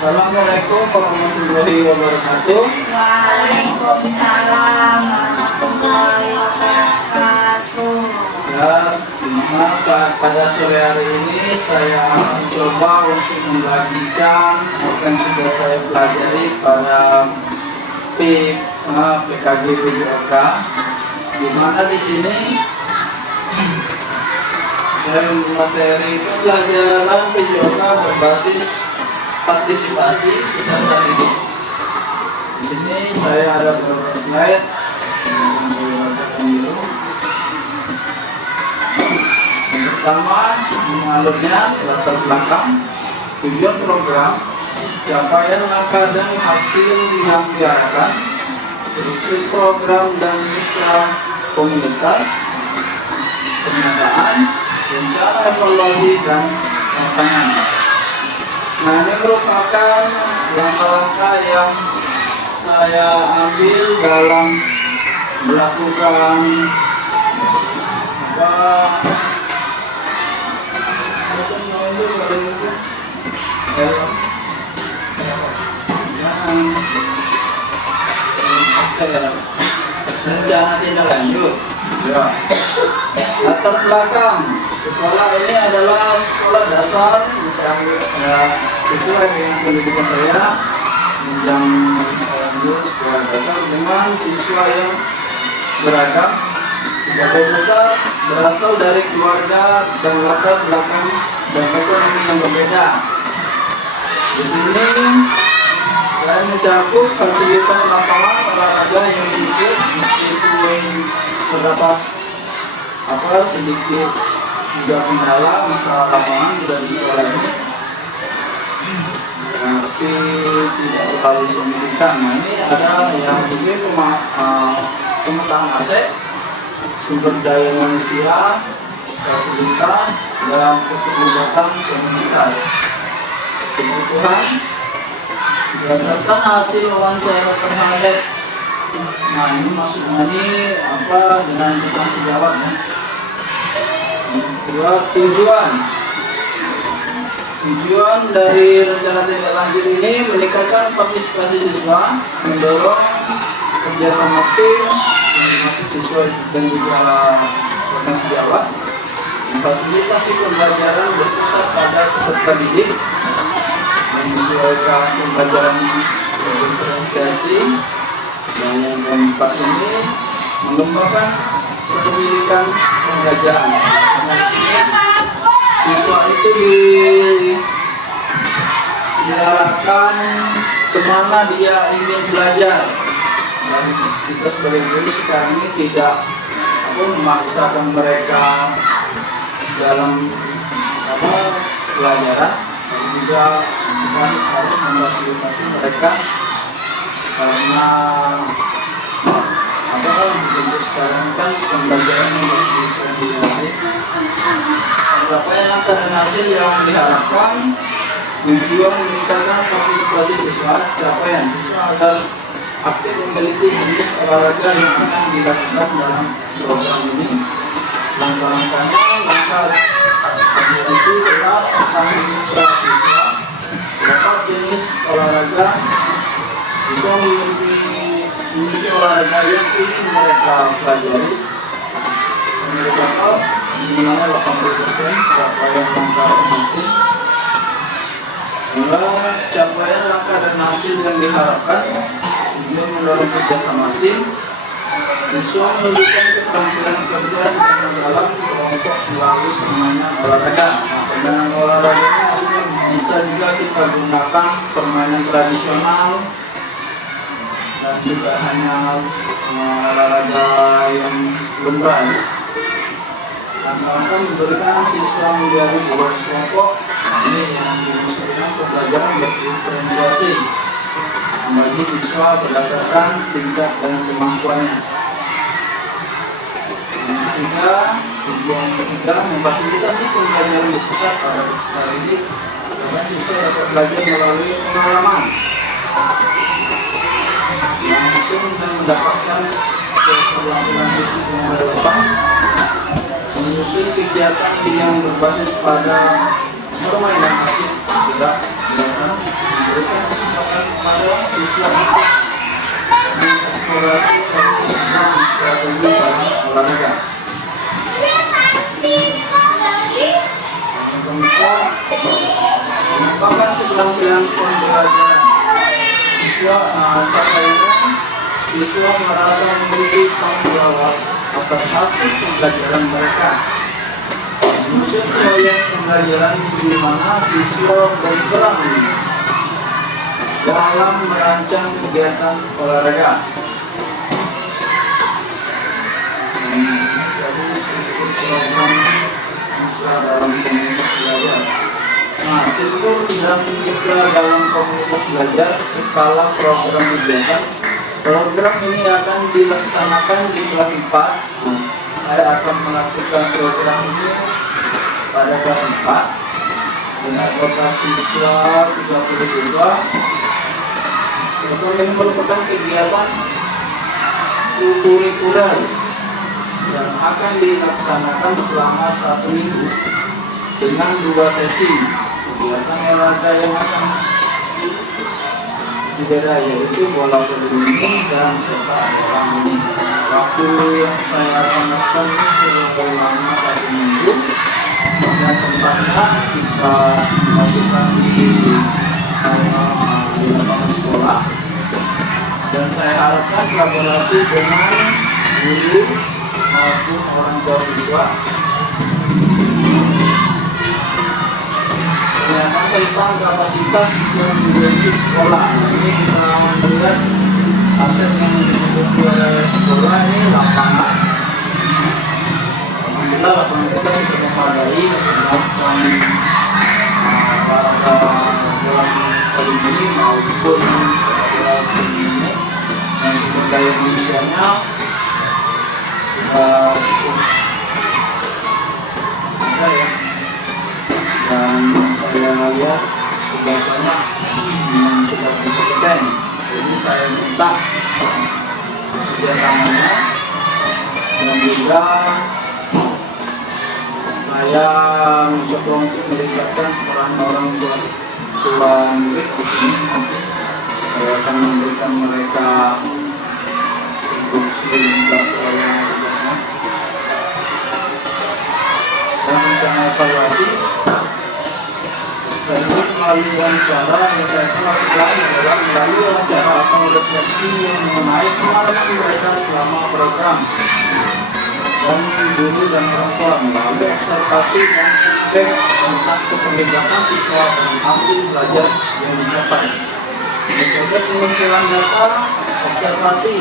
Assalamualaikum warahmatullahi wabarakatuh. Waalaikumsalam warahmatullahi wabarakatuh. Ya, pada sore hari ini saya akan coba untuk membagikan apa yang sudah saya pelajari pada PKG PJOK, di mana di sini saya materi itu pelajaran PJOK berbasis partisipasi peserta didik. Di sini saya ada beberapa slide yang saya bacakan dulu. Yang pertama, mengalurnya latar belakang, tujuan program, capaian langkah dan hasil yang diharapkan, struktur program dan mitra komunitas, pernyataan, rencana evaluasi dan tantangan. Nah, ini merupakan langkah-langkah yang saya ambil dalam melakukan rencana tindak lanjut. Ya. Latar belakang sekolah ini adalah sekolah dasar, sesuai dengan pendidikan saya, jenjang lanjut sekolah dasar dengan siswa yang beragam. Sebagai besar berasal dari keluarga dan latar belakang dan ekonomi yang berbeda. Di sini saya mencakup fasilitas lapangan olahraga yang sedikit, meskipun terdapat sedikit juga kendala masalah lapangan di sekolah ini, tapi tidak terlalu signifikan. Nah, ini ada yang mungkin pemetaan aset, sumber daya manusia, fasilitas, dan keterlibatan komunitas. Kebutuhan berdasarkan hasil wawancara terhadap, nah ini maksudnya ini dengan tentang sejawat ya. Kedua, tujuan dari rencana tindak lanjut ini meningkatkan partisipasi siswa, mendorong kerjasama tim termasuk siswa dan juga rekan sejawat, memfasilitasi pembelajaran berpusat pada peserta didik, menyesuaikan pembelajaran diferensiasi, dan yang keempat ini mengembangkan pendidikan pembelajaran. Siswa itu diarahkan kemana dia ingin belajar. Dan kita sebagai guru sekarang ini tidak memaksakan mereka dalam pelajaran, dan juga kita harus memfasilitasi mereka karena untuk sekarang kan pembelajaran yang diferensiasi. Capaian langkah dan hasil yang diharapkan, tujuan meningkatkan partisipasi siswa, capaian siswa agar aktif memiliki jenis olahraga yang akan dilakukan dalam program ini. Langkah-langkahnya, langkah administrasi kelas akan mitra siswa, berapa jenis olahraga siswa memiliki olahraga yang ingin mereka pelajari. Menurut total minimalnya 80% capaian langkah dan hasil. Capaian langkah dan hasil yang diharapkan, ini mendorong kerjasama tim, siswa menunjukkan keterampilan kerja secara dalam kelompok melalui permainan olahraga. Permainan olahraga ini maksudnya bisa juga kita gunakan permainan tradisional dan juga hanya olahraga yang lumrah. Langkah memberikan siswa menjadi dua kelompok. Ini yang dimaksudkan pembelajaran berdiferensiasi, membagi siswa berdasarkan tingkat dan kemampuannya. Yang ketiga, tujuan ketiga memfasilitasi pembelajaran berpusat pada peserta didik agar siswa dapat belajar melalui pengalaman langsung dan mendapatkan keterampilan fisik yang relevan. Menyusun kegiatan yang berbasis pada permainan aktif, tidak memberikan kesempatan kepada siswa untuk mengeksplorasi teknik dan strategi dalam olahraga. Mengembangkan keterampilan pembelajaran siswa, capaian siswa merasa memiliki tanggung jawab atas hasil pembelajaran mereka. Muncul proyek pembelajaran di mana siswa berperan dalam merancang kegiatan olahraga. Jadi seluruh program siswa dalam komunitas belajar. Nah, struktur dan siswa dalam komunitas belajar skala program kegiatan. Program ini akan dilaksanakan di kelas 4. Saya akan melakukan program ini pada kelas 4 dengan total siswa 30 siswa. Program ini merupakan kegiatan kurikuler yang akan dilaksanakan selama 1 minggu dengan 2 sesi. Kegiatan olahraga yang akan dibeda yaitu bola voli ini dan sepak bola ini. Waktu yang saya akan lakukan selama 1 minggu. Dan tempatnya kita masukkan di lapangan sekolah. Dan saya harapkan kolaborasi dengan guru maupun orang tua siswa. Ternyata tentang kapasitas yang dimiliki sekolah. Ini kita melihat aset yang dimiliki oleh sekolah ini lapangan. Alhamdulillah lapangan kita sudah memadai melakukan para bola voli ini maupun sepak bola ini. Dan sumber daya manusianya sudah cukup ada ya. Dan saya lihat sudah banyak yang sudah berkompeten. Jadi saya minta kerjasamanya dan juga saya mencoba untuk melibatkan peran orang tua murid di sini. Nanti saya akan memberikan mereka instruksi dan tugasnya. Dan rencana evaluasi dan ini melalui wawancara yang saya lakukan adalah melalui wawancara atau refleksi yang mengenai pengalaman mereka selama program dan guru dan orang tua melalui observasi dan feedback tentang keterlibatan siswa dan hasil belajar yang dicapai. Metode pengumpulan data observasi,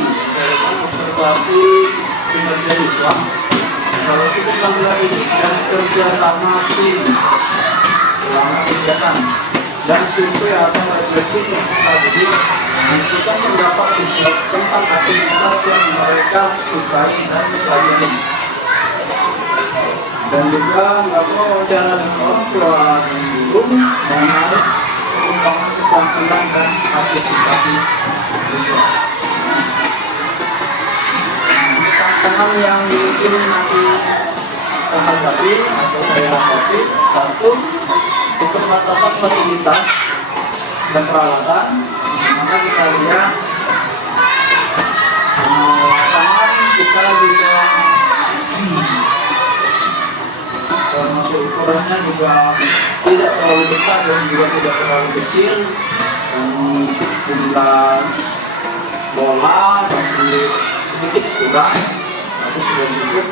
observasi kinerja siswa, evaluasi keterampilan fisik dan kerja sama tim selama kegiatan, dan survei atau refleksi peserta didik menentukan pendapat siswa tentang aktivitas yang mereka sukai dan pelajari. Dan juga melakukan wawancara dengan orang tua dan guru mengenai pengembangan keterampilan dan partisipasi siswa. Tantangan yang mungkin nanti kita hadapi atau saya hadapi, satu, keterbatasan fasilitas dan peralatan. Dimana kita lihat lapangan kita juga termasuk ukurannya juga tidak terlalu besar dan juga tidak terlalu kecil, dan jumlah bola masih sedikit kurang, tapi sudah cukup.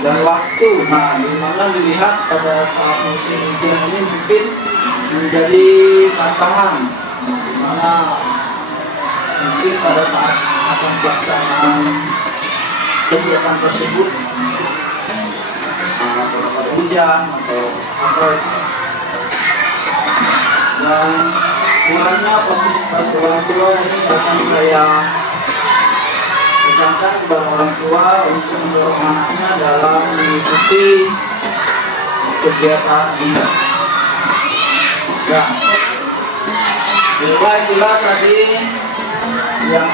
Dan waktu, nah dimana dilihat pada saat musim hujan ini mungkin menjadi tantangan, dimana mungkin pada saat akan pelaksanaan kegiatan tersebut atau pada hujan atau apa, dan kurangnya partisipasi orang tua ini akan saya tekankan kepada orang tua untuk mendorong anaknya dalam mengikuti kegiatan ini. Nah, itulah tadi yang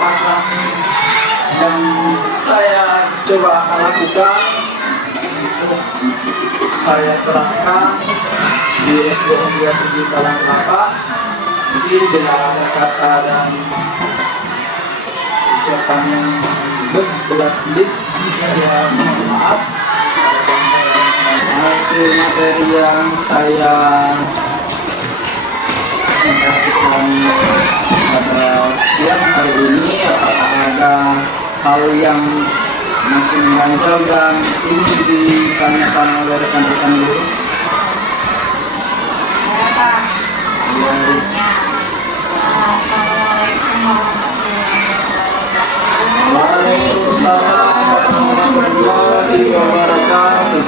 saya coba akan lakukan, saya terapkan di SDN 27 Talang Kelapa Mungkin bila ada kata dan ucapan yang berat saya mohon maaf. Hasil materi yang saya presentasikan pada siang hari ini, apakah ada hal yang masih mengganjal dan ingin ditanyakan oleh rekan-rekan guru? Waalaikumsalam warahmatullahi wabarakatuh.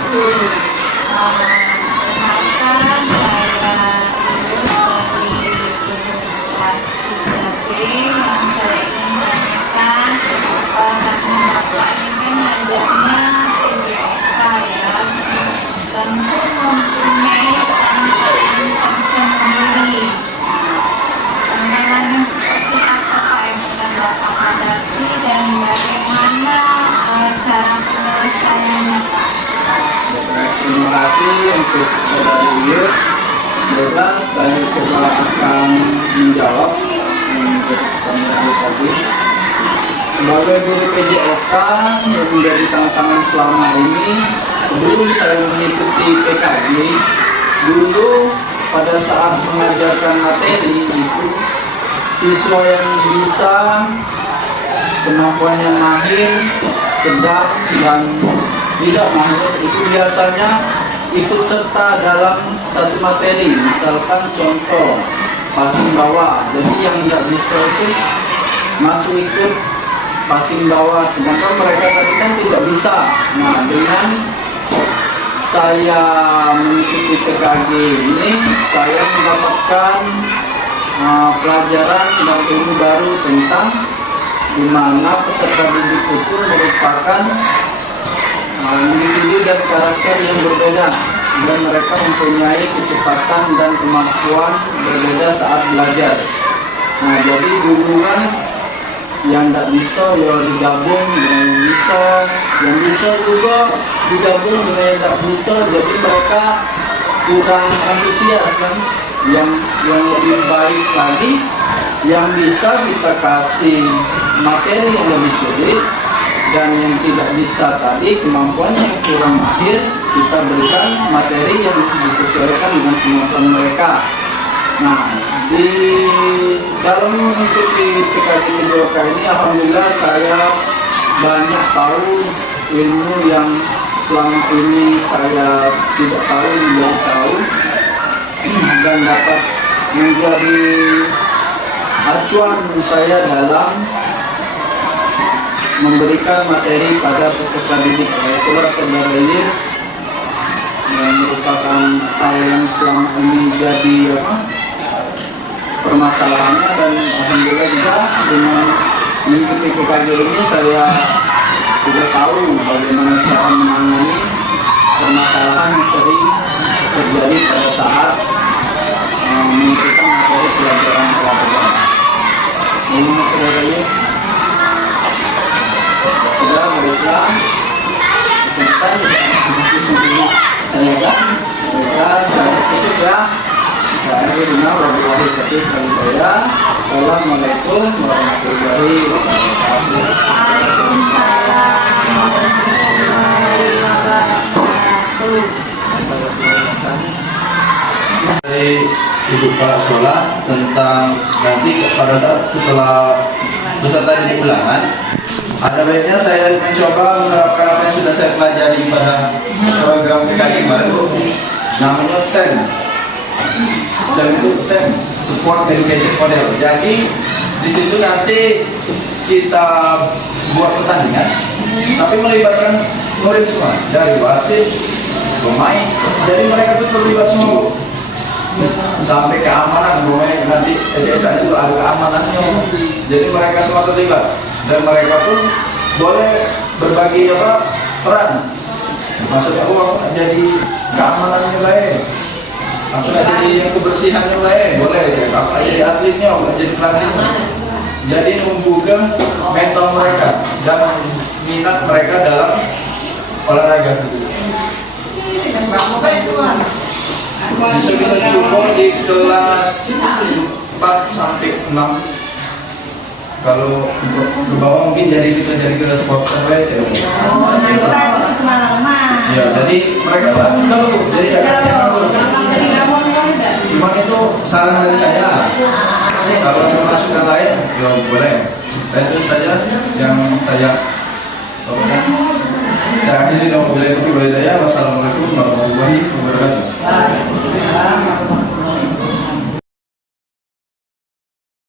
Terima kasih untuk saudari Yus. Bebas, saya coba akan menjawab untuk pertanyaan tadi. Sebagai guru PJOK yang menjadi tantangan selama ini, sebelum saya mengikuti PKG, dulu pada saat mengajarkan materi itu siswa yang bisa, kemampuannya mahir, sedang dan tidak mahir itu biasanya ikut serta dalam satu materi, misalkan contoh passing bawah. Jadi yang tidak bisa itu masih ikut passing bawah, sedangkan mereka tadi kan tidak bisa. Nah, dengan saya mengikuti PKG ini, saya mendapatkan pelajaran dan ilmu baru tentang di mana peserta didik itu merupakan individu dan karakter yang berbeda, dan mereka mempunyai kecepatan dan kemampuan berbeda saat belajar. Nah, jadi dulu kan yang tidak bisa ya digabung dengan yang bisa juga digabung dengan yang tidak bisa, jadi mereka kurang antusias kan. Yang lebih baik lagi, yang bisa kita kasih materi yang lebih sulit, dan yang tidak bisa tadi kemampuannya yang kurang mahir, kita berikan materi yang disesuaikan dengan kemampuan mereka. Nah, di dalam mengikuti PKG PJOK ini, alhamdulillah saya banyak tahu ilmu yang selama ini saya tidak tahu menjadi tahu, dan dapat menjadi acuan saya dalam memberikan materi pada peserta didik. Itulah saudara ini yang merupakan hal yang selama ini jadi permasalahannya, dan alhamdulillah juga dengan mengikuti PKG ini saya sudah tahu bagaimana cara menangani permasalahan yang sering terjadi pada saat memberikan materi pelajaran. Ini saudara ini sudah baiklah, saya tutup ya. Saya Irina Wabillahi Taufiq wal Hidayah. Assalamualaikum warahmatullahi wabarakatuh. Dari ibu kepala sekolah tentang nanti pada saat setelah peserta didik ulangan, ada baiknya saya mencoba menerapkan apa yang sudah saya pelajari pada program PKG kemarin, namanya SEM. SEM itu SEM, Support Education Model. Jadi di situ nanti kita buat pertandingan, tapi melibatkan murid semua, dari wasit, pemain, jadi mereka itu terlibat semua. Sampai keamanan, pemain nanti saat itu ada keamanannya, jadi mereka semua terlibat, dan mereka pun boleh berbagi peran. Maksudnya jadi keamanannya lain, atau jadi yang kebersihannya lain, boleh apa jadi atletnya, jadi pelatihnya. Jadi membuka mental mereka dan minat mereka dalam olahraga. Bisa kita coba di kelas 4 sampai 6. Kalau untuk ke bawah mungkin kita jadi ke supporter aja. Oh, nanti semalaman. Ya, jadi mereka bangun dulu. Jadi ada cuma itu saran dari saya. Kalau mau masukan lain, ya boleh. Dan itu saja yang saya akhiri dong, boleh